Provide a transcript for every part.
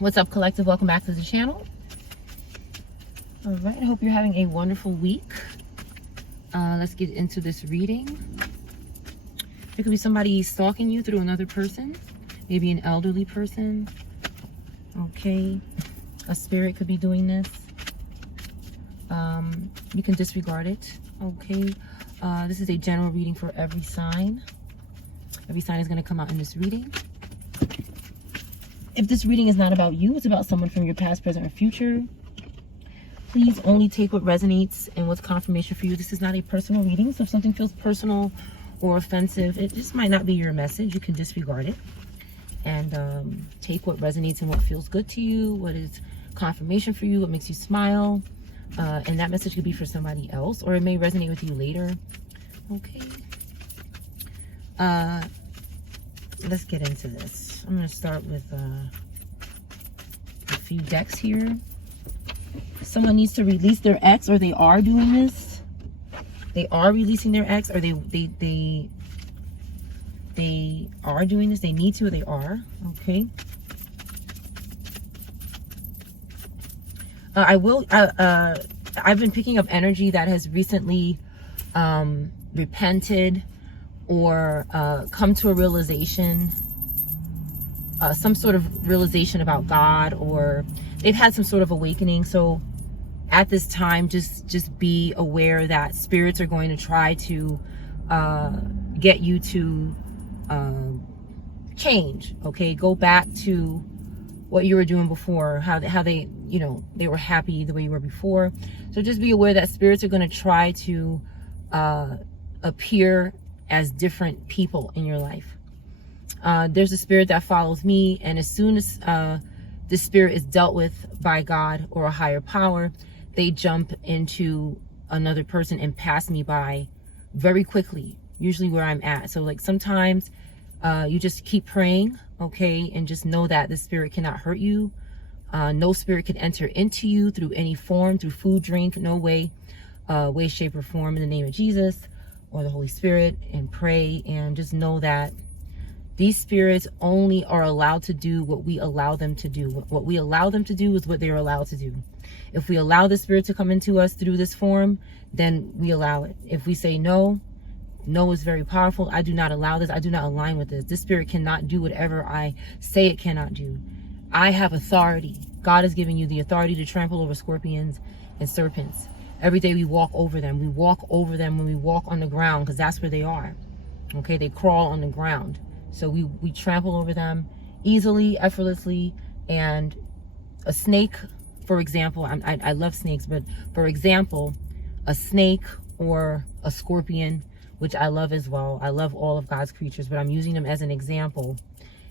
What's up, collective? Welcome back to the channel. All right, I hope you're having a wonderful week. Let's get into this reading. There could be somebody stalking you through another person, maybe an elderly person. Okay, a spirit could be doing this. You can disregard it. Okay, this is a general reading for every sign. Every sign is going to come out in this reading. If this reading is not about you, it's about someone from your past, present, or future, please only take what resonates and what's confirmation for you. This is not a personal reading, so if something feels personal or offensive, it just might not be your message. You can disregard it and take what resonates and what feels good to you, what is confirmation for you, what makes you smile. And that message could be for somebody else, or it may resonate with you later. Okay. Let's get into this. I'm going to start with a few decks here. Someone needs to release their ex, or they are doing this. They are releasing their ex, or they are doing this. They need to, or they are. Okay. I've been picking up energy that has recently repented or come to a realization, some sort of realization about God, or they've had some sort of awakening. So at this time, just be aware that spirits are going to try to get you to change. Okay, go back to what you were doing before, how they, you know, they were happy the way you were before. So just be aware that spirits are going to try to appear as different people in your life. There's a spirit that follows me, and as soon as this spirit is dealt with by God or a higher power, they jump into another person and pass me by very quickly, usually where I'm at. So like sometimes you just keep praying, okay, and just know that the spirit cannot hurt you. No spirit can enter into you through any form, through food, drink, no way, shape, or form, in the name of Jesus or the Holy Spirit. And pray, and just know that these spirits only are allowed to do what we allow them to do. What we allow them to do is what they're allowed to do. If we allow the spirit to come into us through this form, then we allow it. If we say no, no is very powerful. I do not allow this. I do not align with this. This spirit cannot do whatever I say it cannot do. I have authority. God is giving you the authority to trample over scorpions and serpents. Every day we walk over them. We walk over them when we walk on the ground, because that's where they are. Okay, they crawl on the ground. So we trample over them easily, effortlessly. And a snake, for example, I love snakes, but for example, a snake or a scorpion, which I love as well. I love all of God's creatures, but I'm using them as an example,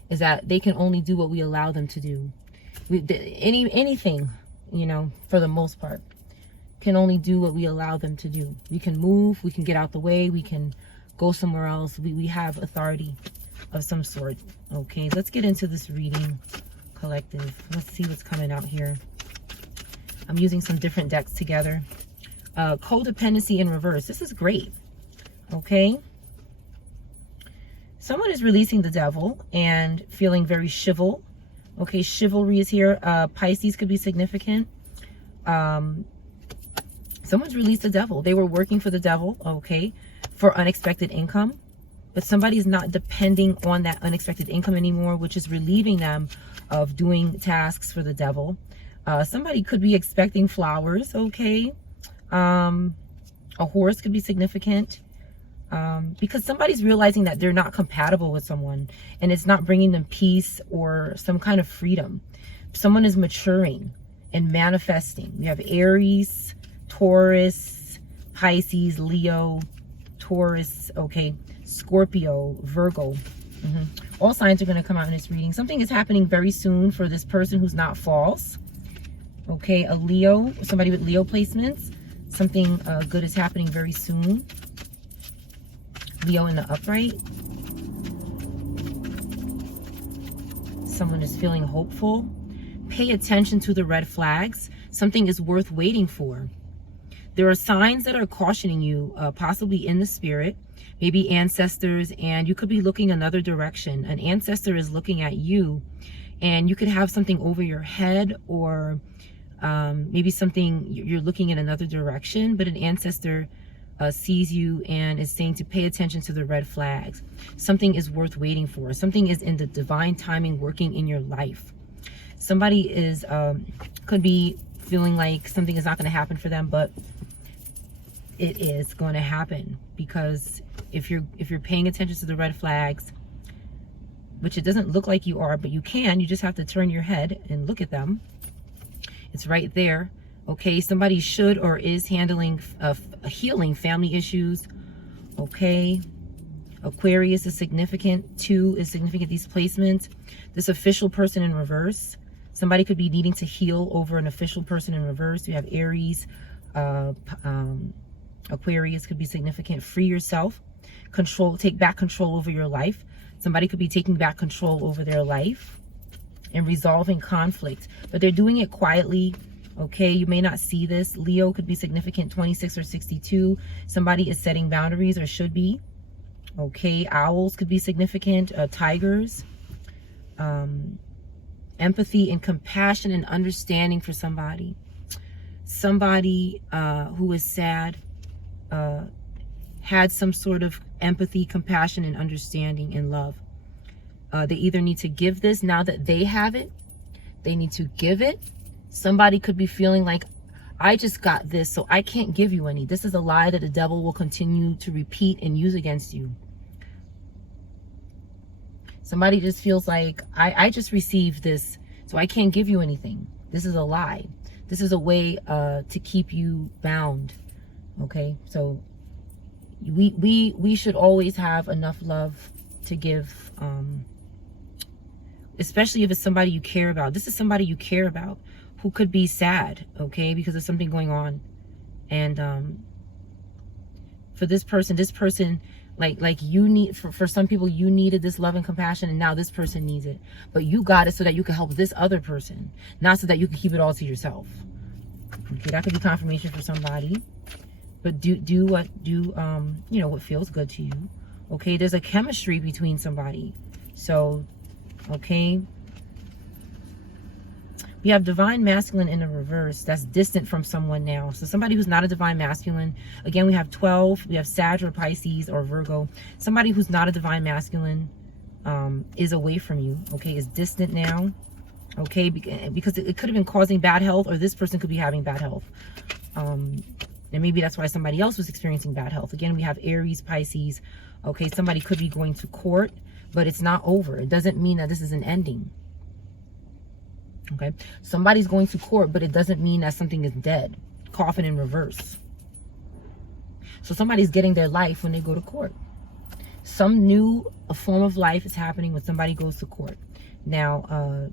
is that they can only do what we allow them to do. Anything, you know, for the most part, can only do what we allow them to do. We can move, we can get out the way, we can go somewhere else. We have authority of some sort. Okay, let's get into this reading, collective. Let's see what's coming out here. I'm using some different decks together. Codependency in reverse. This is great. Okay. Someone is releasing the devil and feeling very chival. Okay, chivalry is here. Pisces could be significant. Someone's released the devil. They were working for the devil, okay, for unexpected income. But somebody's not depending on that unexpected income anymore, which is relieving them of doing tasks for the devil. Somebody could be expecting flowers, okay. A horse could be significant. Because somebody's realizing that they're not compatible with someone, and it's not bringing them peace or some kind of freedom. Someone is maturing and manifesting. We have Aries, Taurus, Pisces, Leo, Taurus, okay, Scorpio, Virgo. All signs are going to come out in this reading. Something is happening very soon for this person who's not false. Okay, a Leo, somebody with Leo placements. Something good is happening very soon. Leo in the upright. Someone is feeling hopeful. Pay attention to the red flags. Something is worth waiting for. There are signs that are cautioning you, possibly in the spirit, maybe ancestors, and you could be looking another direction. An ancestor is looking at you And you could have something over your head, or maybe something, you're looking in another direction, but an ancestor sees you and is saying to pay attention to the red flags. Something is worth waiting for. Something is in the divine timing working in your life. Somebody is could be feeling like something is not going to happen for them, but it is going to happen, because if you're paying attention to the red flags, which it doesn't look like you are, but you just have to turn your head and look at them. It's right there. Okay, somebody should or is handling healing family issues. Okay, Aquarius is significant. 2 is significant, these placements. This official person in reverse. Somebody could be needing to heal over an official person in reverse. You have Aries, Aquarius could be significant. Free yourself. Control, take back control over your life. Somebody could be taking back control over their life and resolving conflict, but they're doing it quietly. Okay, you may not see this. Leo could be significant, 26 or 62. Somebody is setting boundaries, or should be. Okay, owls could be significant. Tigers. Empathy and compassion and understanding for somebody. Somebody who is sad had some sort of empathy, compassion, and understanding and love. They either need to give this now that they have it. They need to give it. Somebody could be feeling like, I just got this, so I can't give you any. This is a lie that the devil will continue to repeat and use against you. Somebody just feels like, I just received this, so I can't give you anything. This is a lie. This is a way to keep you bound. Okay, so we should always have enough love to give, especially if it's somebody you care about. This is somebody you care about who could be sad, okay, because of something going on. And for this person, like you need, for some people, you needed this love and compassion, and now this person needs it. But you got it so that you can help this other person, not so that you can keep it all to yourself. Okay, that could be confirmation for somebody. But do what feels good to you. Okay, there's a chemistry between somebody. So, okay. We have divine masculine in the reverse. That's distant from someone now. So somebody who's not a divine masculine. Again, we have 12. We have Sag or Pisces or Virgo. Somebody who's not a divine masculine is away from you. Okay, is distant now. Okay, because it could have been causing bad health, or this person could be having bad health. And maybe that's why somebody else was experiencing bad health. Again, we have Aries, Pisces. Okay, somebody could be going to court, but it's not over. It doesn't mean that this is an ending. Okay, somebody's going to court, but it doesn't mean that something is dead. Coffin in reverse. So somebody's getting their life when they go to court. Some new form of life is happening when somebody goes to court. Now,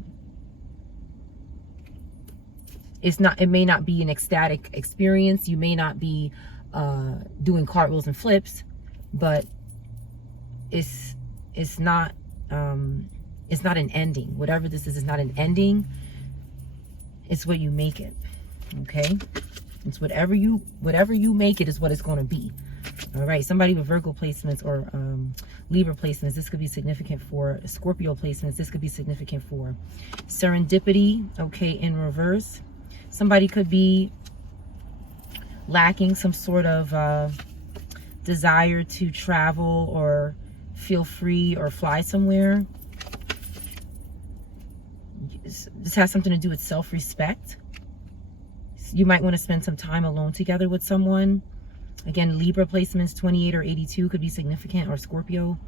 it may not be an ecstatic experience. You may not be doing cartwheels and flips, but it's not an ending. Whatever this is not an ending. It's what you make it. Okay, it's whatever you make it is what it's going to be. All right, somebody with Virgo placements or Libra placements, this could be significant for. Scorpio placements, this could be significant for. Serendipity, okay, in reverse. Somebody could be lacking some sort of desire to travel or feel free or fly somewhere. This has something to do with self-respect. You might want to spend some time alone together with someone. Again, Libra placements, 28 or 82 could be significant, or Scorpio.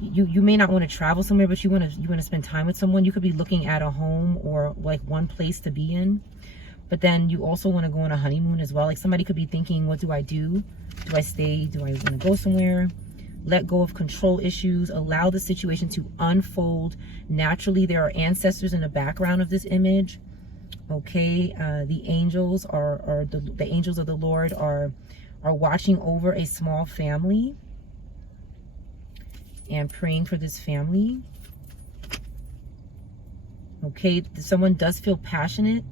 You may not want to travel somewhere, but you want to spend time with someone. You could be looking at a home or like one place to be in. But then you also want to go on a honeymoon as well. Like somebody could be thinking, what do I do? Do I stay? Do I want to go somewhere? Let go of control issues. Allow the situation to unfold naturally. There are ancestors in the background of this image. Okay, the angels are the angels of the Lord are watching over a small family and praying for this family. Okay, someone does feel passionate.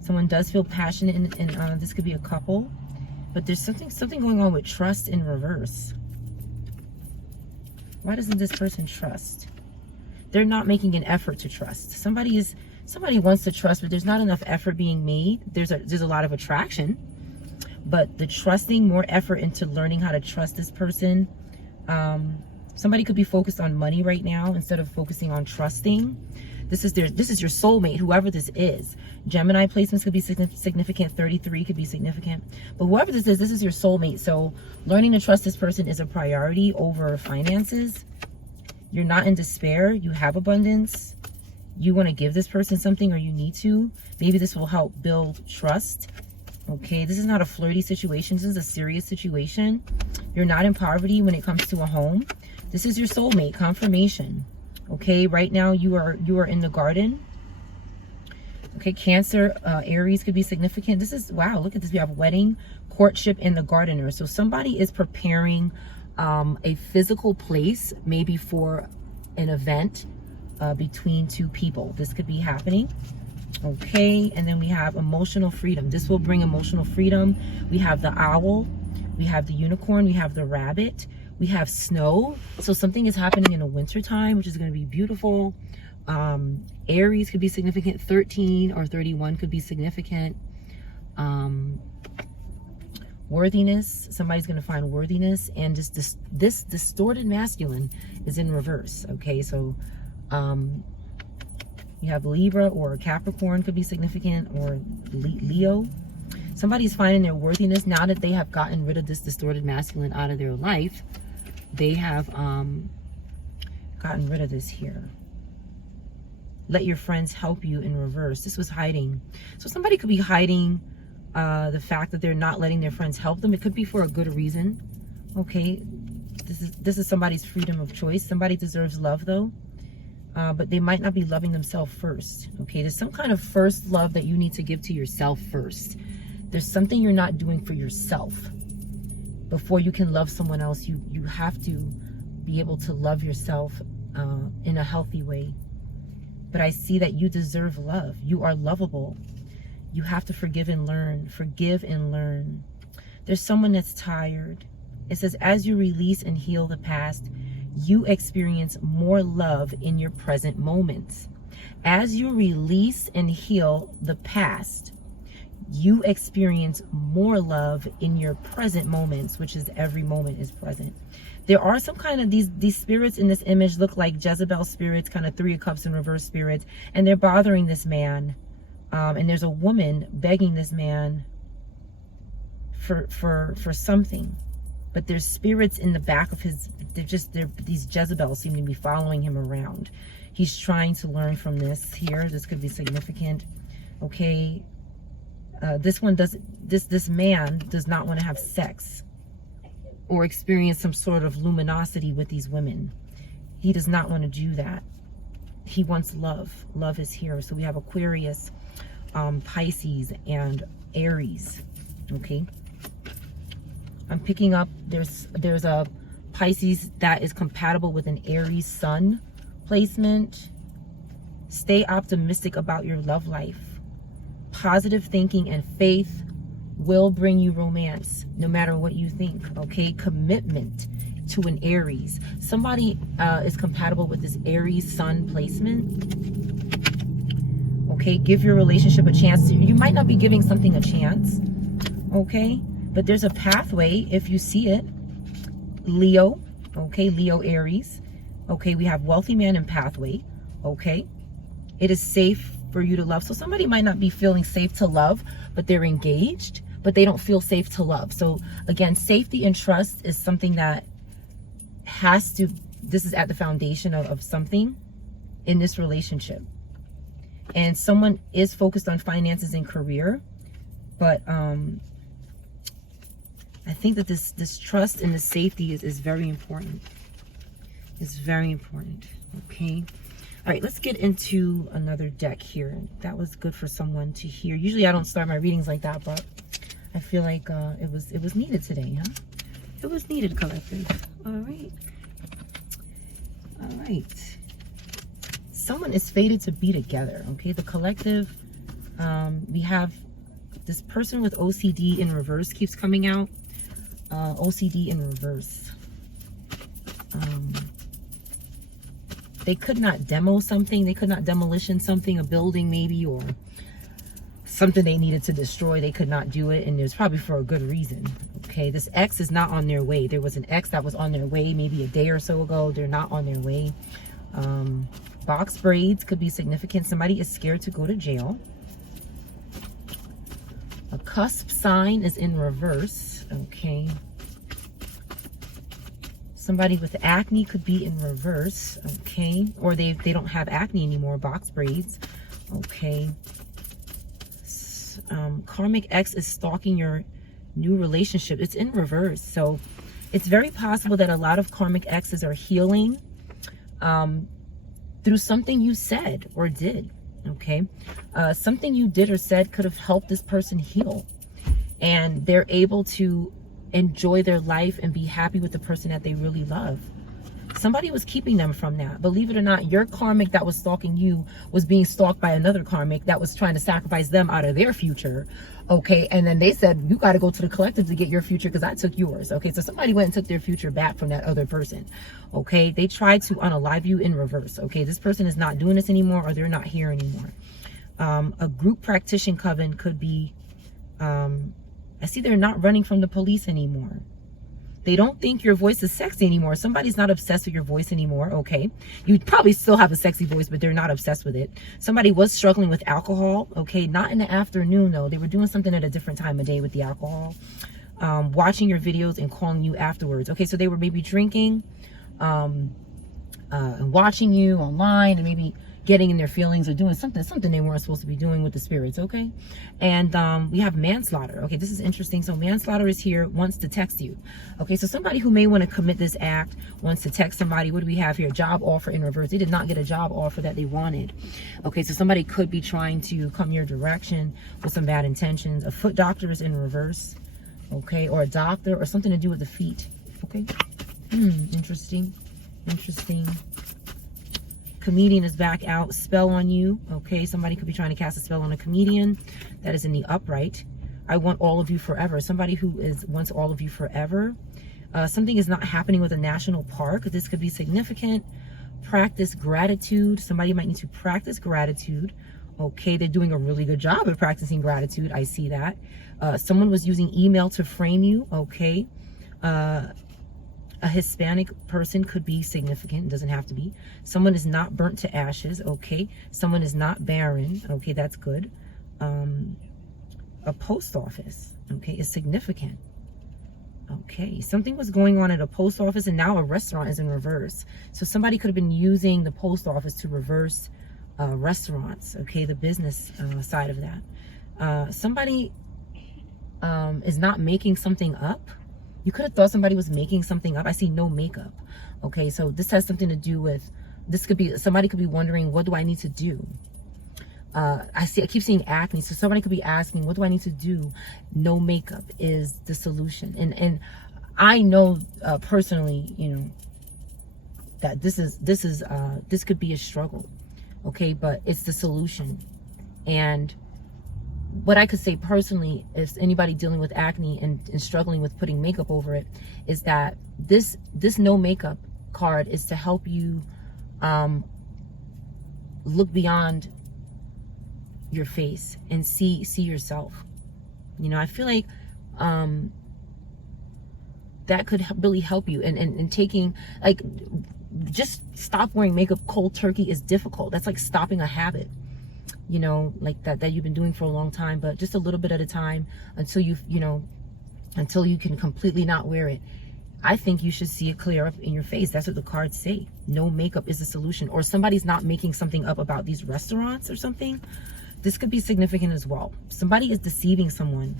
Someone does feel passionate, and this could be a couple. But there's something going on with trust in reverse. Why doesn't this person trust? they're not making an effort to trust. Somebody wants to trust, but there's not enough effort being made. There's a lot of attraction, but the trusting, more effort into learning how to trust this person. Somebody could be focused on money right now instead of focusing on trusting. This is your soulmate, whoever this is. Gemini placements could be significant. 33 could be significant. But whoever this is your soulmate. So learning to trust this person is a priority over finances. You're not in despair. You have abundance. You want to give this person something, or you need to. Maybe this will help build trust. Okay, this is not a flirty situation. This is a serious situation. You're not in poverty when it comes to a home. This is your soulmate, confirmation. Okay, right now you are in the garden. Okay, Cancer, Aries could be significant. This is, wow, look at this. We have wedding, courtship, and the gardener. So somebody is preparing a physical place, maybe for an event between two people. This could be happening. Okay, and then we have emotional freedom. This will bring emotional freedom. We have the owl, we have the unicorn, we have the rabbit, we have snow. So something is happening in the winter time, which is going to be beautiful. Aries could be significant. 13 or 31 could be significant. Worthiness, somebody's going to find worthiness. And this distorted masculine is in reverse. Okay, so you have Libra or Capricorn could be significant, or Leo. Somebody's finding their worthiness now that they have gotten rid of this distorted masculine out of their life. They have gotten rid of this here. Let your friends help you in reverse. This was hiding. So somebody could be hiding the fact that they're not letting their friends help them. It could be for a good reason. Okay, this is somebody's freedom of choice. Somebody deserves love though. But they might not be loving themselves first. Okay, there's some kind of first love that you need to give to yourself first. There's something you're not doing for yourself. Before you can love someone else, you have to be able to love yourself in a healthy way. But I see that you deserve love. You are lovable. You have to forgive and learn. Forgive and learn. There's someone that's tired. It says, as you release and heal the past, you experience more love in your present moments. As you release and heal the past, you experience more love in your present moments, which is every moment is present. There are some kind of these spirits in this image look like Jezebel spirits, kind of 3 of Cups in reverse spirits, and they're bothering this man. And there's a woman begging this man for something. But there's spirits in the back of his, these Jezebels seem to be following him around. He's trying to learn from this here. This could be significant. Okay. This man does not want to have sex or experience some sort of luminosity with these women. He does not want to do that. He wants love. Love is here. So we have Aquarius, Pisces, and Aries. Okay. I'm picking up, there's a Pisces that is compatible with an Aries sun placement. Stay optimistic about your love life. Positive thinking and faith will bring you romance, no matter what you think. Okay, commitment to an Aries. Somebody is compatible with this Aries sun placement. Okay, give your relationship a chance. You might not be giving something a chance. Okay, but there's a pathway if you see it. Leo, okay, Leo, Aries. Okay, we have wealthy man and pathway. Okay, it is safe for you to love. So somebody might not be feeling safe to love, but they're engaged, but they don't feel safe to love. So again, safety and trust is something that has to, this is at the foundation of something in this relationship. And someone is focused on finances and career, but I think that this trust and this safety is very important. It's very important. Okay. All right, let's get into another deck here. That was good for someone to hear. Usually I don't start my readings like that, but I feel like it was needed today, huh? It was needed, collective. All right. All right. Someone is fated to be together. Okay, the collective. We have this person with OCD in reverse keeps coming out. OCD in reverse. They could not demo something. They could not demolition something, a building maybe, or something they needed to destroy. They could not do it, and it was probably for a good reason. Okay, this X is not on their way. There was an X that was on their way maybe a day or so ago. They're not on their way. Box braids could be significant. Somebody is scared to go to jail. A cusp sign is in reverse. Okay. Somebody with acne could be in reverse. Okay. Or they don't have acne anymore. Box braids. Okay. Karmic X is stalking your new relationship. It's in reverse. So it's very possible that a lot of karmic X's are healing through something you said or did. Okay. Something you did or said could have helped this person heal, and they're able to enjoy their life and be happy with the person that they really love. Somebody was keeping them from that. Believe it or not, your karmic that was stalking you was being stalked by another karmic that was trying to sacrifice them out of their future. Okay. And then they said, you got to go to the collective to get your future because I took yours. Okay. So somebody went and took their future back from that other person. Okay. They tried to unalive you in reverse. Okay. This person is not doing this anymore, or they're not here anymore. A group practitioner coven could be, I see they're not running from the police anymore. They don't think your voice is sexy anymore. Somebody's not obsessed with your voice anymore. Okay. You probably still have a sexy voice, but they're not obsessed with it. Somebody was struggling with alcohol. Okay. Not in the afternoon though. They were doing something at a different time of day with the alcohol. Watching your videos and calling you afterwards. Okay. So they were maybe drinking, and watching you online, and maybe getting in their feelings or doing something they weren't supposed to be doing with the spirits. Okay. And we have manslaughter. Okay, this is interesting. So manslaughter is here, wants to text you. Okay, so somebody who may want to commit this act wants to text somebody. What do we have here? Job offer in reverse. They did not get a job offer that they wanted. Okay, so somebody could be trying to come your direction with some bad intentions. A foot doctor is in reverse. Okay, or a doctor, or something to do with the feet. Okay. Interesting. Comedian is back out. Spell on you. Okay, somebody could be trying to cast a spell on a comedian. That is in the upright. I want all of you forever. Somebody who wants all of you forever. Something is not happening with a national park. This could be significant. Practice gratitude. Somebody might need to practice gratitude. Okay, they're doing a really good job of practicing gratitude. I see that. Someone was using email to frame you. Okay. A Hispanic person could be significant. It doesn't have to be. Someone is not burnt to ashes. Okay. Someone is not barren. Okay, that's good. A post office. Okay, is significant. Okay, something was going on at a post office, and now a restaurant is in reverse. So somebody could have been using the post office to reverse restaurants. Okay, the business side of that. Somebody is not making something up. You could have thought somebody was making something up. I see no makeup. Okay, so this has something to do with, this could be, somebody could be wondering, what do I need to do? I keep seeing acne. So somebody could be asking, what do I need to do? No makeup is the solution. And I know personally, you know, that this could be a struggle. Okay, but it's the solution. And what I could say personally, if anybody dealing with acne and struggling with putting makeup over it, is that this no makeup card is to help you look beyond your face and see yourself. You know, I feel like that could really help you. And taking, like, just stop wearing makeup cold turkey is difficult. That's like stopping a habit, you know, like that you've been doing for a long time, but just a little bit at a time until until you can completely not wear it. I think you should see it clear up in your face. That's what the cards say. No makeup is the solution. Or somebody's not making something up about these restaurants or something. This could be significant as well. Somebody is deceiving someone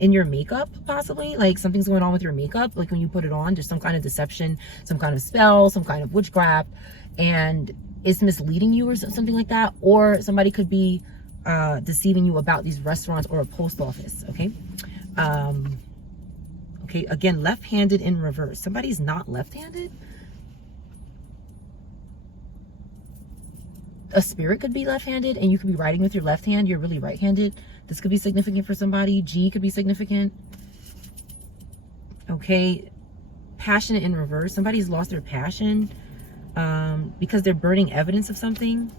in your makeup, possibly. Like something's going on with your makeup. Like when you put it on, there's some kind of deception, some kind of spell, some kind of witchcraft, and it's misleading you or something like that. Or somebody could be deceiving you about these restaurants or a post office. Okay. Okay, again, left-handed in reverse. Somebody's not left-handed. A spirit could be left-handed and you could be writing with your left hand. You're really right-handed. This could be significant for somebody. G could be significant. Okay. passionate in reverse. Somebody's lost their passion because they're burning evidence of something.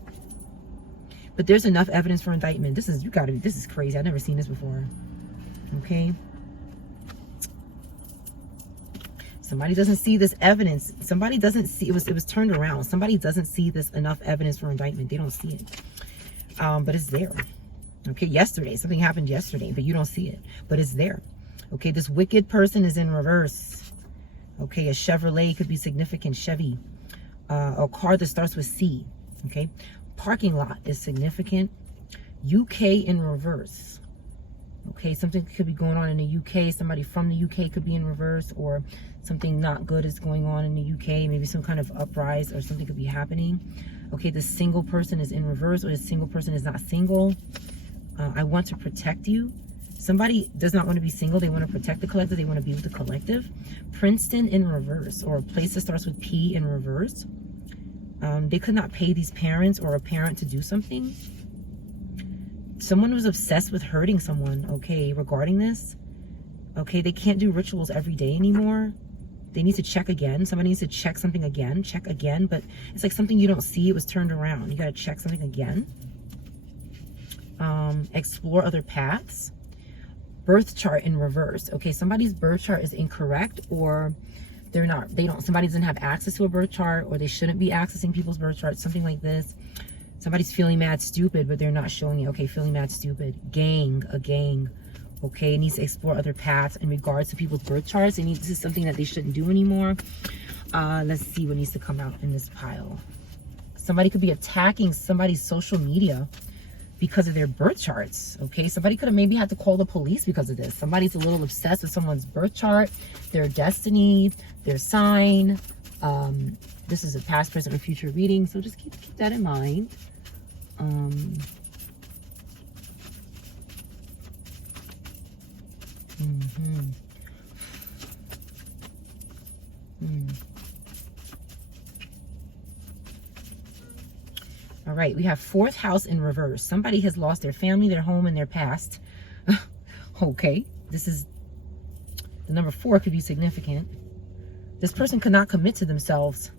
But there's enough evidence for indictment. This is crazy. I've never seen this before. Okay. Somebody doesn't see this evidence. Somebody doesn't see, it was turned around. Somebody doesn't see this enough evidence for indictment. They don't see it. But it's there. Okay, yesterday. Something happened yesterday, but you don't see it. But it's there. Okay, this wicked person is in reverse. Okay, a Chevrolet could be significant. Chevy. A car that starts with C. Okay. Parking lot is significant. UK in reverse. Okay, something could be going on in the UK. Somebody from the UK could be in reverse, or something not good is going on in the UK. Maybe some kind of uprise or something could be happening. Okay, the single person is in reverse, or the single person is not single. I want to protect you. Somebody does not want to be single. They want to protect the collective. They want to be with the collective. Princeton in reverse, or a place that starts with P in reverse. They could not pay these parents or a parent to do something. Someone was obsessed with hurting someone, okay, regarding this. Okay, they can't do rituals every day anymore. They need to check again. Somebody needs to check something again, check again. But it's like something you don't see. It was turned around. You got to check something again. Explore other paths. Birth chart in reverse. Okay, somebody's birth chart is incorrect, or somebody doesn't have access to a birth chart, or they shouldn't be accessing people's birth charts, something like this. Somebody's feeling mad stupid, but they're not showing it. Okay, feeling mad stupid. A gang. Okay, needs to explore other paths in regards to people's birth charts. This is something that they shouldn't do anymore. Let's see what needs to come out in this pile. Somebody could be attacking somebody's social media because of their birth charts. Okay, somebody could have maybe had to call the police because of this. Somebody's a little obsessed with someone's birth chart, their destiny, their sign. This is a past, present, or future reading, so just keep that in mind. All right, we have fourth house in reverse. Somebody has lost their family, their home, and their past. Okay, this is the number 4 could be significant. This person could not commit to themselves.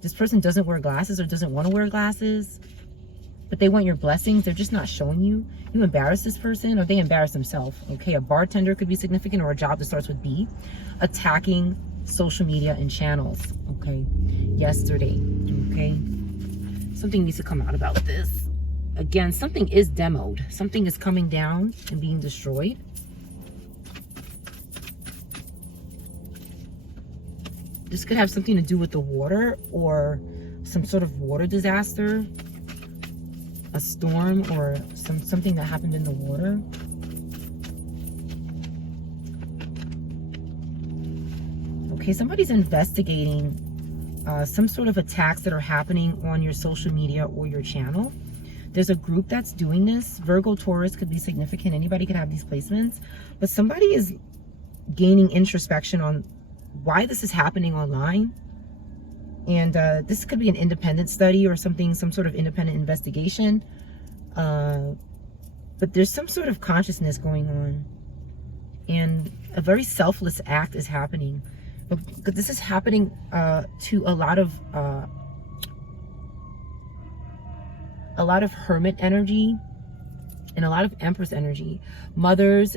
This person doesn't wear glasses or doesn't want to wear glasses, but they want your blessings. They're just not showing you. You embarrass this person, or they embarrass themselves. Okay, a bartender could be significant, or a job that starts with B. Attacking social media and channels. Okay, yesterday. Okay, something needs to come out about this. Again, something is demoed. Something is coming down and being destroyed. This could have something to do with the water, or some sort of water disaster, a storm, or something that happened in the water. Okay, somebody's investigating some sort of attacks that are happening on your social media or your channel. There's a group that's doing this. Virgo, Taurus could be significant. Anybody could have these placements. But somebody is gaining introspection on why this is happening online. And this could be an independent study or something, some sort of independent investigation. But there's some sort of consciousness going on. And a very selfless act is happening. But this is happening to a lot of hermit energy and a lot of empress energy. Mothers,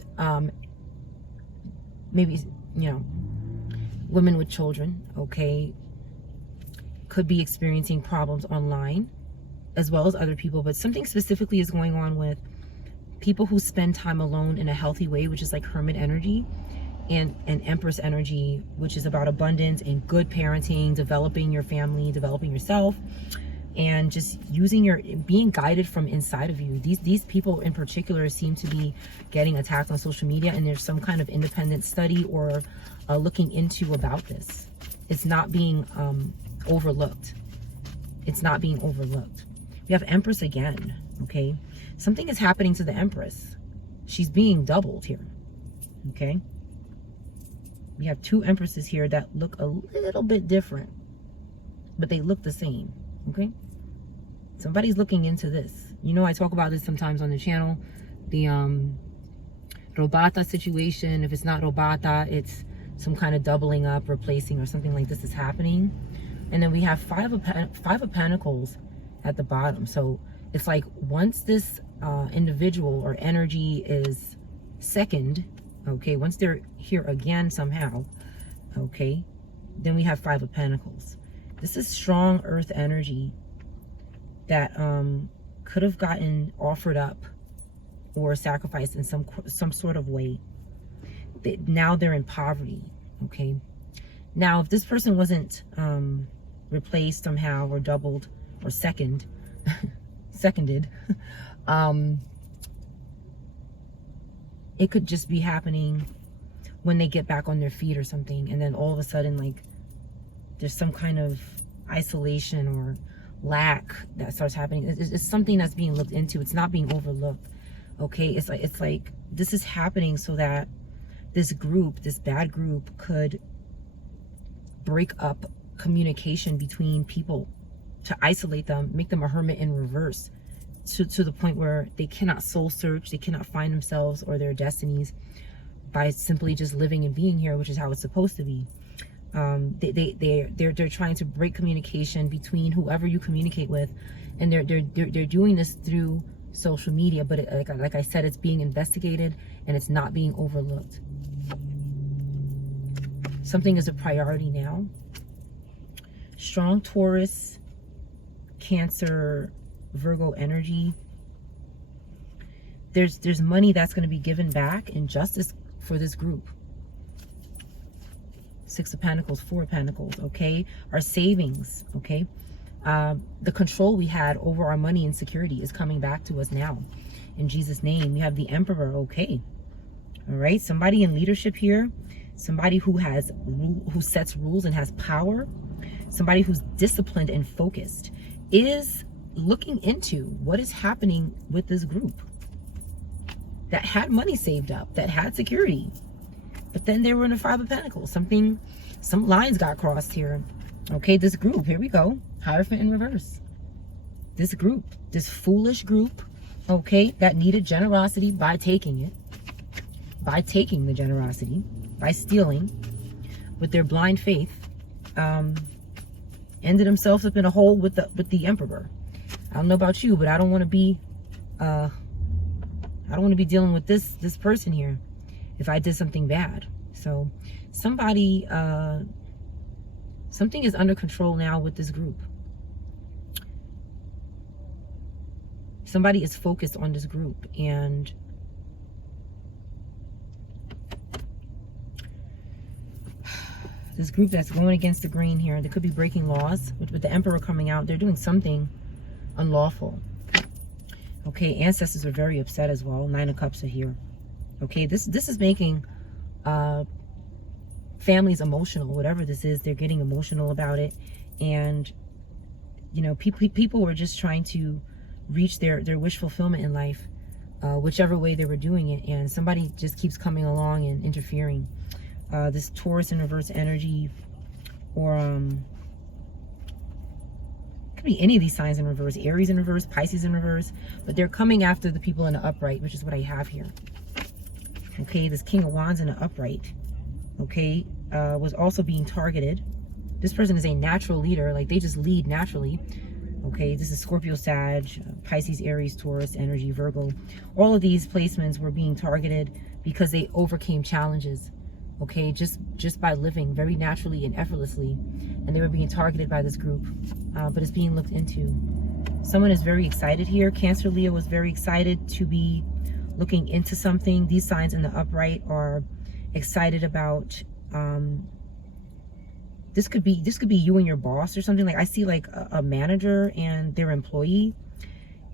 maybe, women with children, okay, could be experiencing problems online as well as other people. But something specifically is going on with people who spend time alone in a healthy way, which is like hermit energy, and empress energy, which is about abundance and good parenting, developing your family, developing yourself, and just being guided from inside of you. These people in particular seem to be getting attacked on social media, and there's some kind of independent study or looking into about this. It's not being overlooked. It's not being overlooked. We have Empress again, okay? Something is happening to the Empress. She's being doubled here, okay? We have 2 Empresses here that look a little bit different, but they look the same, okay? Somebody's looking into this. I talk about this sometimes on the channel. The Robata situation. If it's not Robata, it's some kind of doubling up, replacing, or something like this is happening. And then we have five of Pentacles at the bottom. So it's like once this individual or energy is second, okay, once they're here again somehow, okay, then we have Five of Pentacles. This is strong earth energy that could have gotten offered up or sacrificed in some sort of way. Now they're in poverty, okay? Now, if this person wasn't replaced somehow or doubled or seconded, it could just be happening when they get back on their feet or something, and then all of a sudden, like, there's some kind of isolation or lack that starts happening. It's something that's being looked into. It's not being overlooked, okay? It's like this is happening so that this group, this bad group, could break up communication between people, to isolate them, make them a hermit in reverse, to the point where they cannot soul search, they cannot find themselves or their destinies by simply just living and being here, which is how it's supposed to be. They're trying to break communication between whoever you communicate with, and they're doing this through social media. But like I said, it's being investigated and it's not being overlooked. Something is a priority now. Strong Taurus, Cancer, Virgo energy. There's money that's going to be given back in justice for this group. Six of Pentacles, Four of Pentacles, okay? Our savings, okay? The control we had over our money and security is coming back to us now. In Jesus' name, we have the Emperor, okay? All right, somebody in leadership here, somebody who sets rules and has power, somebody who's disciplined and focused, is looking into what is happening with this group that had money saved up, that had security. But then they were in the Five of Pentacles. Some lines got crossed here. Okay, this group, here we go. Hierophant in reverse. This group, this foolish group, okay, that needed generosity by taking it. By taking the generosity, by stealing, with their blind faith, ended themselves up in a hole with the Emperor. I don't know about you, but I don't want to be dealing with this person here if I did something bad. So somebody, something is under control now with this group. Somebody is focused on this group, and this group that's going against the grain here, they could be breaking laws. With the Emperor coming out, they're doing something unlawful. Okay, ancestors are very upset as well. Nine of Cups are here. Okay, this is making families emotional. Whatever this is, they're getting emotional about it. And, you know, people were just trying to reach their wish fulfillment in life, whichever way they were doing it. And somebody just keeps coming along and interfering. This Taurus in reverse energy, or could be any of these signs in reverse. Aries in reverse, Pisces in reverse, but they're coming after the people in the upright, which is what I have here. Okay, this King of Wands in the upright, okay, was also being targeted. This person is a natural leader, like they just lead naturally. Okay, this is Scorpio, Sag, Pisces, Aries, Taurus, energy, Virgo. All of these placements were being targeted because they overcame challenges. Okay, just by living very naturally and effortlessly, and they were being targeted by this group, but it's being looked into. Someone is very excited here. Cancer, Leo was very excited to be looking into something. These signs in the upright are excited about. This could be you and your boss or something. Like I see like a manager and their employee,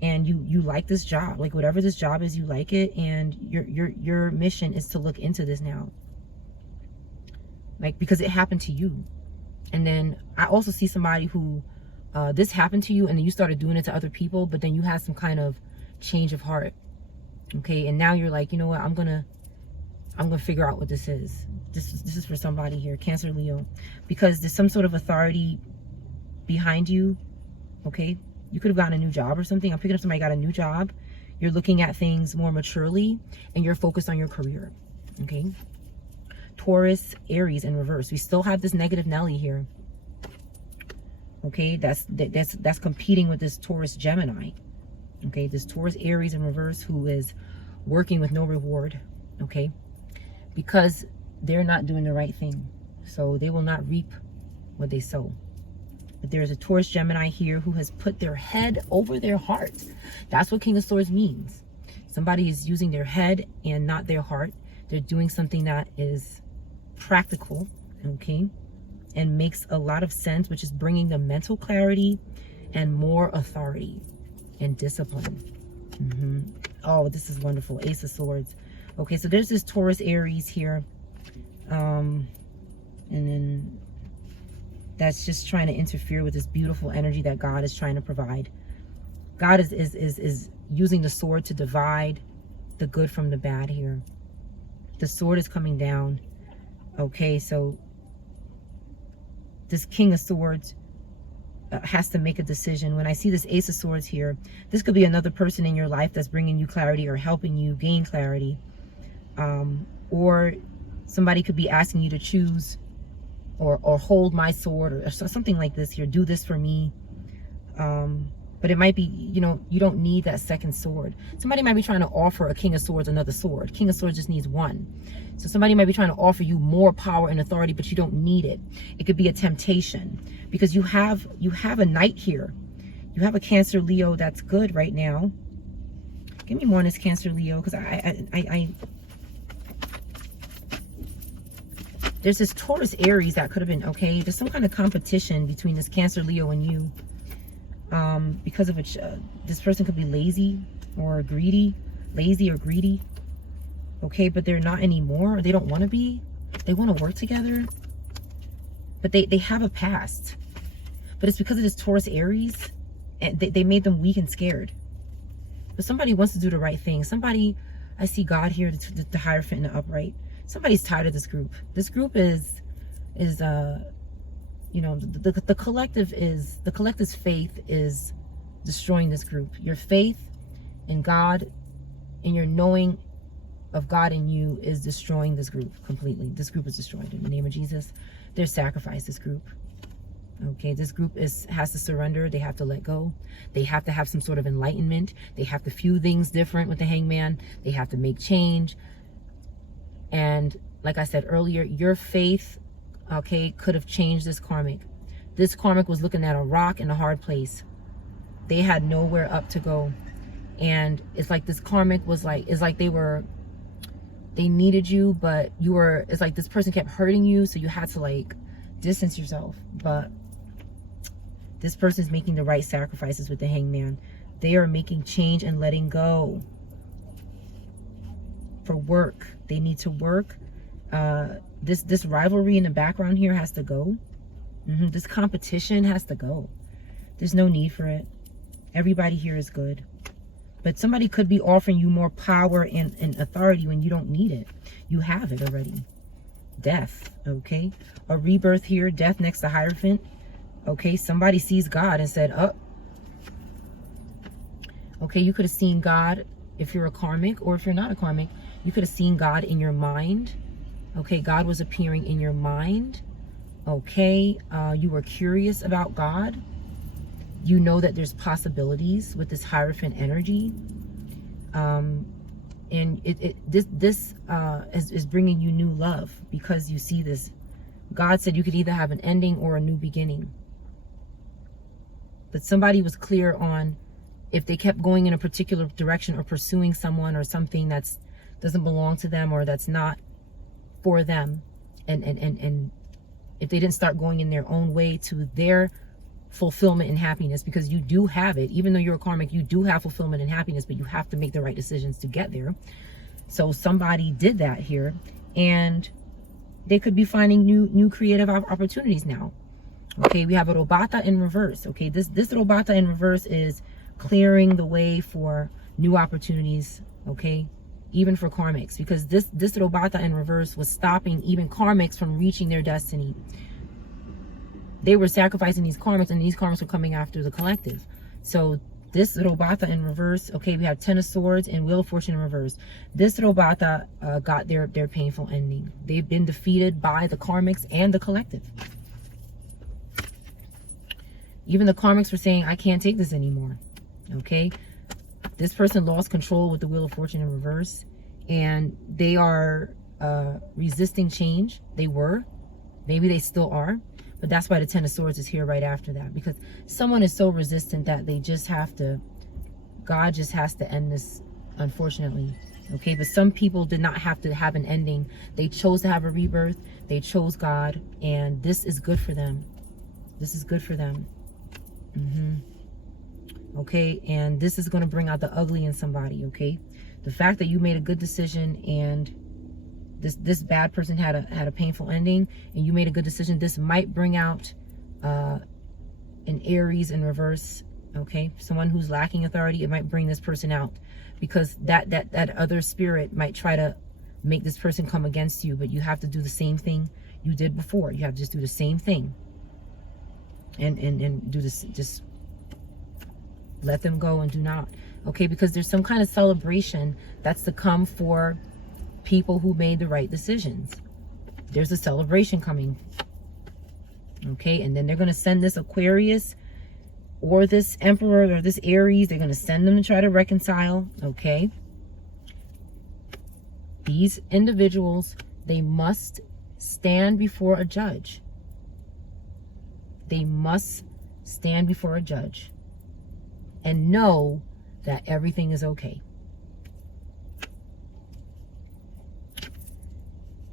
and you like this job, like whatever this job is, you like it, and your mission is to look into this now. Like, because it happened to you. And then I also see somebody who this happened to you, and then you started doing it to other people, but then you had some kind of change of heart. Okay, and now you're like, you know what, I'm gonna figure out what this is. This is for somebody here, Cancer, Leo, because there's some sort of authority behind you. Okay, you could have gotten a new job or something. I'm picking up somebody got a new job. You're looking at things more maturely, and you're focused on your career. Okay. Taurus, Aries in reverse. We still have this negative Nelly here. Okay, that's competing with this Taurus, Gemini. Okay, this Taurus, Aries in reverse, who is working with no reward. Okay, because they're not doing the right thing, so they will not reap what they sow. But there's a Taurus, Gemini here who has put their head over their heart. That's what King of Swords means. Somebody is using their head and not their heart. They're doing something that is practical, okay, and makes a lot of sense, which is bringing them mental clarity and more authority and discipline. Oh, this is wonderful. Ace of Swords. Okay, so there's this Taurus, Aries here, and then that's just trying to interfere with this beautiful energy that God is trying to provide. God is using the sword to divide the good from the bad here. The sword is coming down. Okay, so this King of Swords has to make a decision. When I see this Ace of Swords here, this could be another person in your life that's bringing you clarity or helping you gain clarity. Or somebody could be asking you to choose or hold my sword or something like this here. Do this for me. But it might be, you know, you don't need that second sword. Somebody might be trying to offer a King of Swords another sword. King of Swords just needs one. So somebody might be trying to offer you more power and authority, but you don't need it. It could be a temptation because you have a Knight here. You have a Cancer, Leo that's good right now. Give me more on this Cancer, Leo, because there's this Taurus, Aries that could have been, okay, there's some kind of competition between this Cancer, Leo and you. Because of which this person could be lazy or greedy, okay, but they're not anymore, or they don't want to be. They want to work together, but they have a past, but it's because of this Taurus, Aries, and they made them weak and scared. But somebody wants to do the right thing. Somebody, I see God here, the Hierophant in the upright. Somebody's tired of this group. This group is you know, the collective's faith is destroying this group. Your faith in God and your knowing of God in you is destroying this group completely. This group is destroyed in the name of Jesus. There's sacrifice, this group. Okay, this group has to surrender. They have to let go. They have to have some sort of enlightenment. They have to view things different with the Hangman. They have to make change. And like I said earlier, your faith, okay, could have changed this karmic. This karmic was looking at a rock in a hard place. They had nowhere up to go. And it's like this karmic was like, it's like they needed you, but it's like this person kept hurting you, so you had to like distance yourself. But this person is making the right sacrifices with the Hangman. They are making change and letting go for work. They need to work. This rivalry in the background here has to go. This competition has to go. There's no need for it. Everybody here is good. But somebody could be offering you more power and authority when you don't need it. You have it already. Death, okay? A rebirth here, death next to Hierophant. Okay, somebody sees God and said, oh. Okay, you could have seen God if you're a karmic, or if you're not a karmic, you could have seen God in your mind. Okay, God was appearing in your mind. Okay, you were curious about God. You know that there's possibilities with this Hierophant energy. And this is bringing you new love because you see this. God said you could either have an ending or a new beginning. But somebody was clear on if they kept going in a particular direction or pursuing someone or something that's doesn't belong to them or that's not for them, and if they didn't start going in their own way to their fulfillment and happiness, because you do have it, even though you're a karmic, you do have fulfillment and happiness, but you have to make the right decisions to get there. So somebody did that here, and they could be finding new creative opportunities now. Okay, we have a Robata in reverse. Okay, this Robata in reverse is clearing the way for new opportunities. Okay, even for karmics, because this Robata in reverse was stopping even karmics from reaching their destiny. They were sacrificing these karmics, and these karmics were coming after the collective. So This Robata in reverse, okay, we have Ten of Swords and Wheel of Fortune in reverse. This Robata got their painful ending. They've been defeated by the karmics and the collective. Even the karmics were saying, I can't take this anymore, okay? This person lost control with the Wheel of Fortune in reverse, and they are resisting change. They were. Maybe they still are. But that's why the Ten of Swords is here right after that. Because someone is so resistant that they just have to, God just has to end this, unfortunately. Okay, but some people did not have to have an ending. They chose to have a rebirth. They chose God. And this is good for them. This is good for them. Okay, and this is going to bring out the ugly in somebody, okay? The fact that you made a good decision and this bad person had a painful ending and you made a good decision, this might bring out an Aries in reverse, okay? Someone who's lacking authority, it might bring this person out because that other spirit might try to make this person come against you, but you have to do the same thing you did before. You have to just do the same thing and do this, just let them go and do not, okay? Because there's some kind of celebration that's to come for people who made the right decisions. There's a celebration coming, okay? And then they're going to send this Aquarius or this Emperor or this Aries, they're going to send them to try to reconcile, okay? These individuals, they must stand before a judge. They must stand before a judge and know that everything is okay.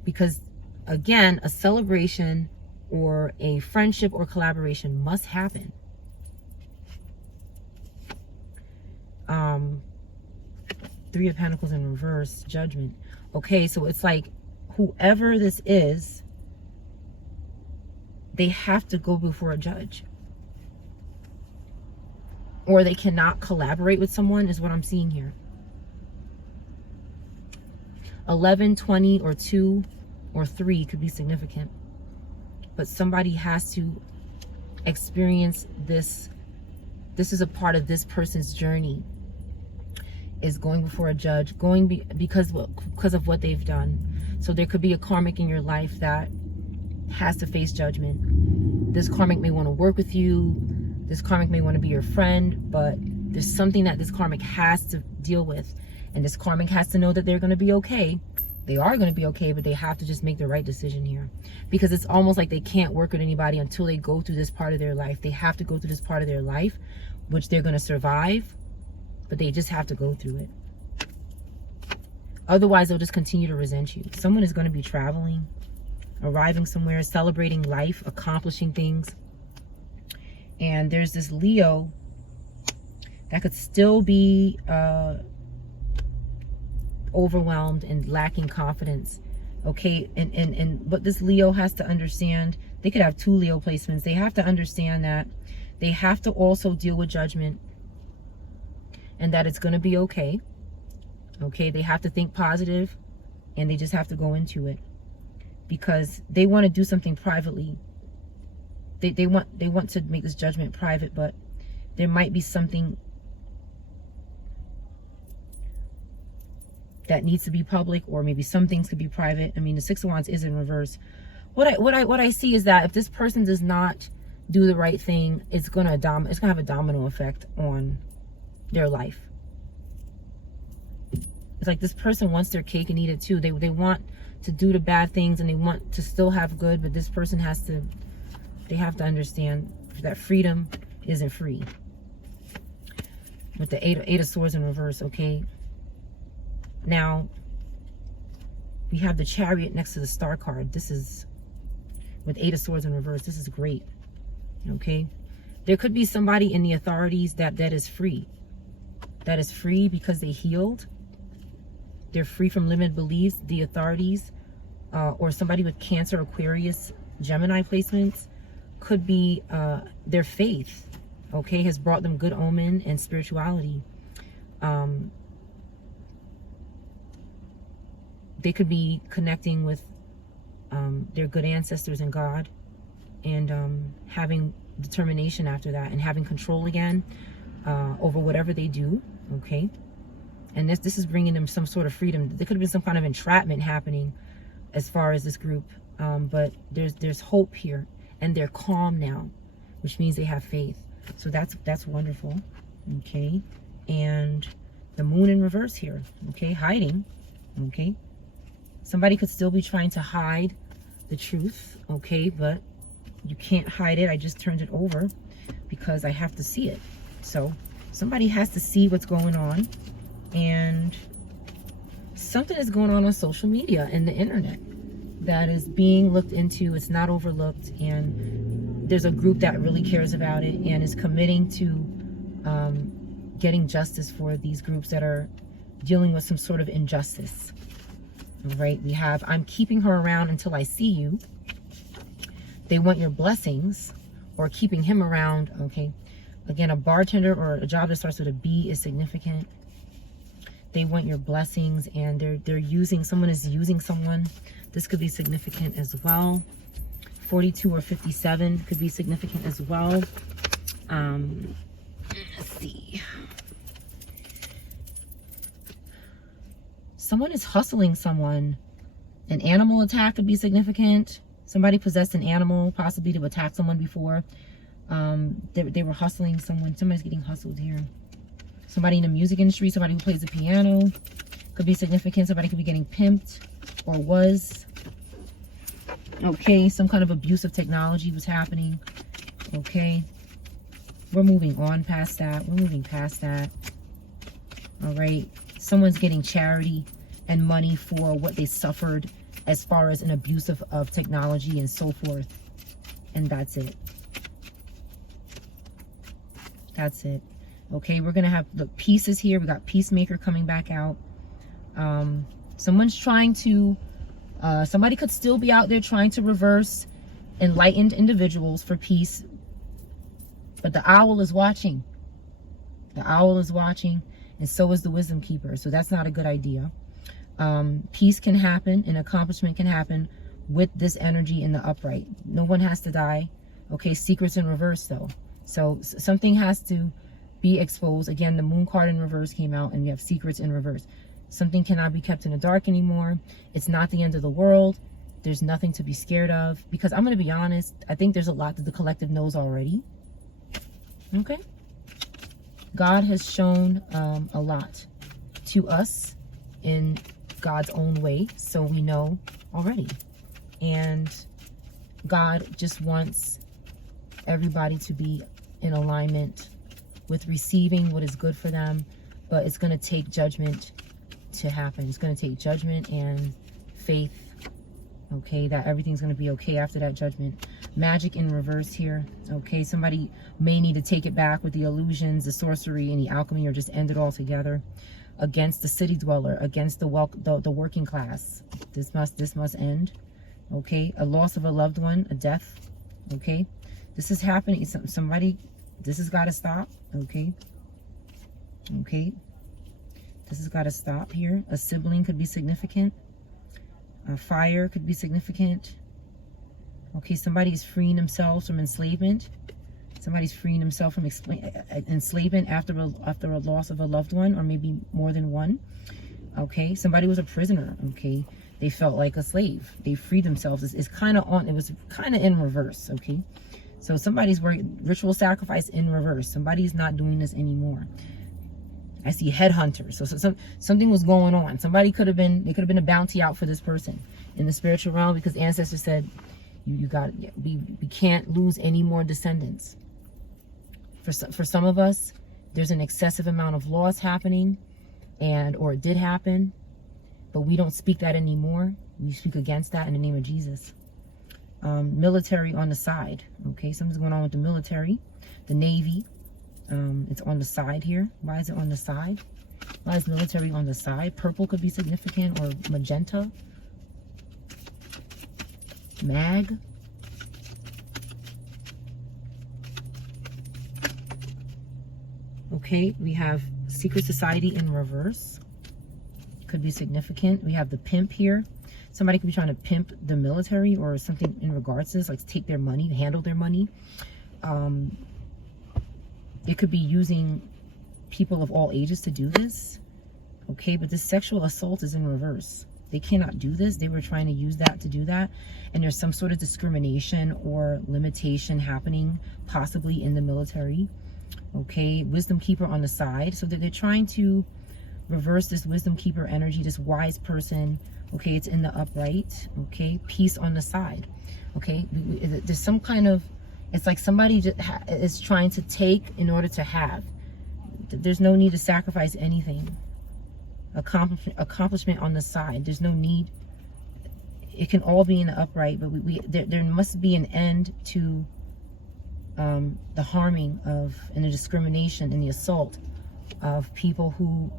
Because, again, a celebration or a friendship or collaboration must happen. Three of Pentacles in reverse, Judgment. Okay, so it's like whoever this is, they have to go before a judge. Or they cannot collaborate with someone is what I'm seeing here. 11, 20, or 2, or 3 could be significant. But somebody has to experience this. This is a part of this person's journey, is going before a judge, because of what they've done. So there could be a karmic in your life that has to face judgment. This karmic may want to work with you. This karmic may want to be your friend, but there's something that this karmic has to deal with. And this karmic has to know that they're going to be okay. They are going to be okay, but they have to just make the right decision here. Because it's almost like they can't work with anybody until they go through this part of their life. They have to go through this part of their life, which they're going to survive, but they just have to go through it. Otherwise, they'll just continue to resent you. Someone is going to be traveling, arriving somewhere, celebrating life, accomplishing things. And there's this Leo that could still be overwhelmed and lacking confidence, okay? And what this Leo has to understand, they could have 2 Leo placements. They have to understand that they have to also deal with judgment and that it's going to be okay. Okay, they have to think positive and they just have to go into it because they want to do something privately. They want to make this judgment private, but there might be something that needs to be public, or maybe some things could be private. I mean, the Six of Wands is in reverse. What I see is that if this person does not do the right thing, it's gonna have a domino effect on their life. It's like this person wants their cake and eat it too. They want to do the bad things and they want to still have good, but this person they have to understand that freedom isn't free. With the Eight of Swords in reverse, okay? Now, we have the Chariot next to the Star card. This is, with Eight of Swords in reverse, this is great, okay? There could be somebody in the authorities that is free. That is free because they healed. They're free from limited beliefs, the authorities, or somebody with Cancer, Aquarius, Gemini placements. Could be their faith, okay, has brought them good omen and spirituality. They could be connecting with their good ancestors and God, and having determination after that, and having control again. over whatever they do, okay? And this is bringing them some sort of freedom. There could have been some kind of entrapment happening as far as this group, but there's hope here, and they're calm now, which means they have faith. So that's wonderful, okay? And the moon in reverse here, okay? Hiding, okay? Somebody could still be trying to hide the truth, okay? But you can't hide it. I just turned it over because I have to see it. So somebody has to see what's going on, and something is going on social media and the internet that is being looked into. It's not overlooked, and there's a group that really cares about it and is committing to getting justice for these groups that are dealing with some sort of injustice. All right, we have, I'm keeping her around until I see you. They want your blessings, or keeping him around, okay? Again, a bartender or a job that starts with a B is significant. They want your blessings, and they're using, someone is using someone. This could be significant as well. 42 or 57 could be significant as well. Let's see. Someone is hustling someone. An animal attack could be significant. Somebody possessed an animal, possibly to attack someone before. They were hustling someone. Somebody's getting hustled here. Somebody in the music industry, somebody who plays the piano, could be significant. Somebody could be getting pimped, or was. Okay, some kind of abuse of technology was happening. Okay, we're moving on past that. We're moving past that. All right, someone's getting charity and money for what they suffered as far as an abuse of technology and so forth. And that's it. That's it. Okay, we're going to have the pieces here. We got peacemaker coming back out. Someone's trying to, somebody could still be out there trying to reverse enlightened individuals for peace. But the owl is watching. The owl is watching, and so is the wisdom keeper. So that's not a good idea. Peace can happen and accomplishment can happen with this energy in the upright. No one has to die. Okay, secrets in reverse though. So something has to be exposed. Again, the moon card in reverse came out, and you have secrets in reverse. Something cannot be kept in the dark anymore. It's not the end of the world. There's nothing to be scared of, because I'm going to be honest, I think there's a lot that the collective knows already. Okay, God has shown a lot to us in God's own way, so we know already. And God just wants everybody to be in alignment with receiving what is good for them, but it's going to take judgment to happen. It's going to take judgment and faith, okay, that everything's going to be okay after that judgment. Magic in reverse here, okay? Somebody may need to take it back with the illusions, the sorcery, and the alchemy, or just end it all together. Against the city dweller, against the working class. This must end, okay? A loss of a loved one, a death, okay? This is happening. Somebody, this has got to stop, okay? Okay, this has got to stop here. A sibling could be significant. A fire could be significant. Okay, somebody's freeing themselves from enslavement. Somebody's freeing himself from enslavement after a loss of a loved one, or maybe more than one. Okay, somebody was a prisoner. Okay, they felt like a slave. They freed themselves. It's kind of on. It was kind of in reverse. Okay, so somebody's working ritual sacrifice in reverse. Somebody's not doing this anymore. I see headhunters. So something was going on. Somebody could have been. There could have been a bounty out for this person in the spiritual realm, because ancestors said, you got. We can't lose any more descendants. For some of us, there's an excessive amount of loss happening, or it did happen, but we don't speak that anymore. We speak against that in the name of Jesus. Military on the side. Okay, something's going on with the military, the Navy. It's on the side here. Why is it on the side? Why is military on the side? Purple could be significant, or magenta. Mag. Okay, we have secret society in reverse. Could be significant. We have the pimp here. Somebody could be trying to pimp the military or something in regards to this, like take their money, handle their money. It could be using people of all ages to do this. Okay, but this sexual assault is in reverse. They cannot do this. They were trying to use that to do that. And there's some sort of discrimination or limitation happening, possibly in the military. Okay, wisdom keeper on the side. So that they're trying to reverse this wisdom keeper energy, this wise person. Okay, it's in the upright. Okay, peace on the side. Okay, there's some kind of, it's like somebody just is trying to take in order to have. There's no need to sacrifice anything. Accomplishment on the side. There's no need. It can all be in the upright, but there must be an end to the harming of and the discrimination and the assault of people who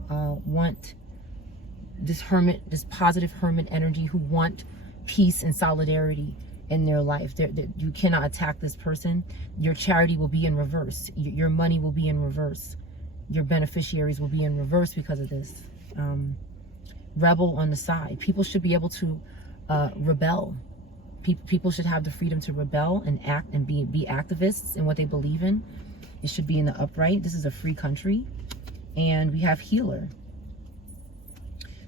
want this positive hermit energy, who want peace and solidarity in their life. You cannot attack this person. Your charity will be in reverse. Your money will be in reverse. Your beneficiaries will be in reverse because of this. Rebel on the side. People should be able to rebel. People should have the freedom to rebel and act and be activists in what they believe in. It should be in the upright. This is a free country. And we have healer.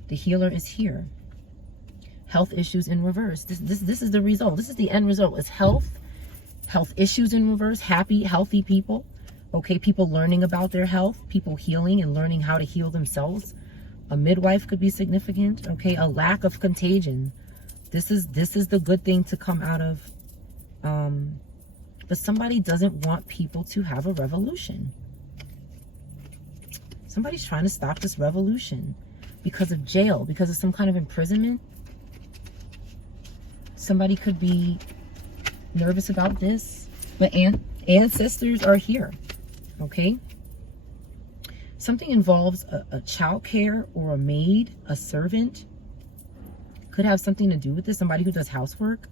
The healer is here. Health issues in reverse. This is the result. This is the end result. It's health issues in reverse. Happy, healthy people. Okay, people learning about their health. People healing and learning how to heal themselves. A midwife could be significant. Okay, a lack of contagion. This is the good thing to come out of. But somebody doesn't want people to have a revolution. Somebody's trying to stop this revolution because of jail, because of some kind of imprisonment. Somebody could be nervous about this, but ancestors are here. Okay. Something involves a child care or a maid, a servant. Could have something to do with this. Somebody who does housework.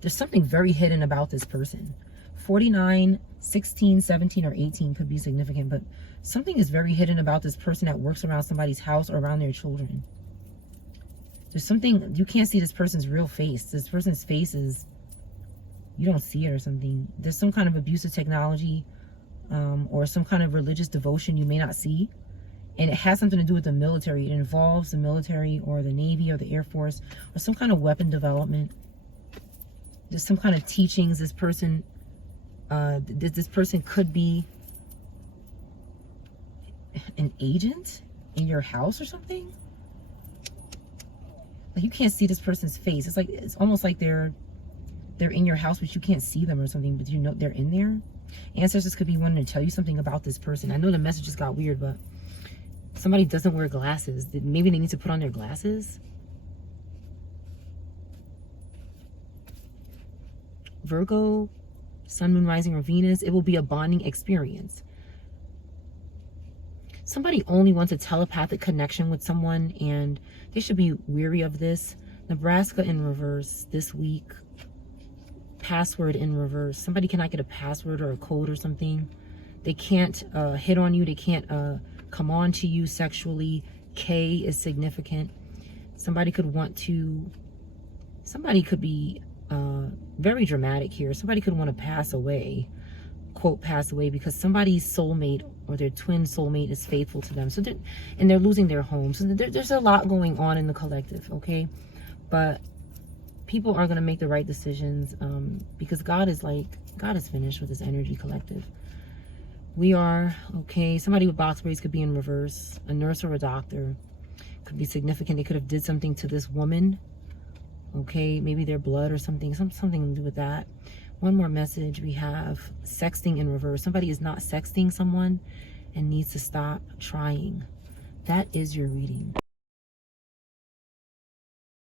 There's something very hidden about this person. 49, 16, 17, or 18 could be significant, but something is very hidden about this person that works around somebody's house or around their children. There's something, you can't see this person's real face. This person's face is, you don't see it or something. There's some kind of abusive technology or some kind of religious devotion you may not see. And it has something to do with the military. It involves the military or the Navy or the Air Force or some kind of weapon development. There's some kind of teachings. This person could be an agent in your house or something. Like you can't see this person's face. It's almost like they're in your house, but you can't see them or something, but you know they're in there. Ancestors could be wanting to tell you something about this person. I know the messages got weird, but somebody doesn't wear glasses. Maybe they need to put on their glasses. Virgo, sun, moon, rising, or Venus. It will be a bonding experience. Somebody only wants a telepathic connection with someone, and they should be weary of this. Nebraska in reverse this week. Password in reverse. Somebody cannot get a password or a code or something. They can't hit on you. They can't come on to you sexually. K is significant. Somebody could be very dramatic here. Somebody could want to pass away, quote, pass away, because somebody's soulmate or their twin soulmate is faithful to them. So they're losing their home. So there's a lot going on in the collective, okay? But people are going to make the right decisions because God is finished with this energy collective. We are, okay, somebody with box braids could be in reverse. A nurse or a doctor could be significant. They could have did something to this woman. Okay, maybe their blood or something to do with that. One more message. We have sexting in reverse. Somebody is not sexting someone and needs to stop trying. That is your reading.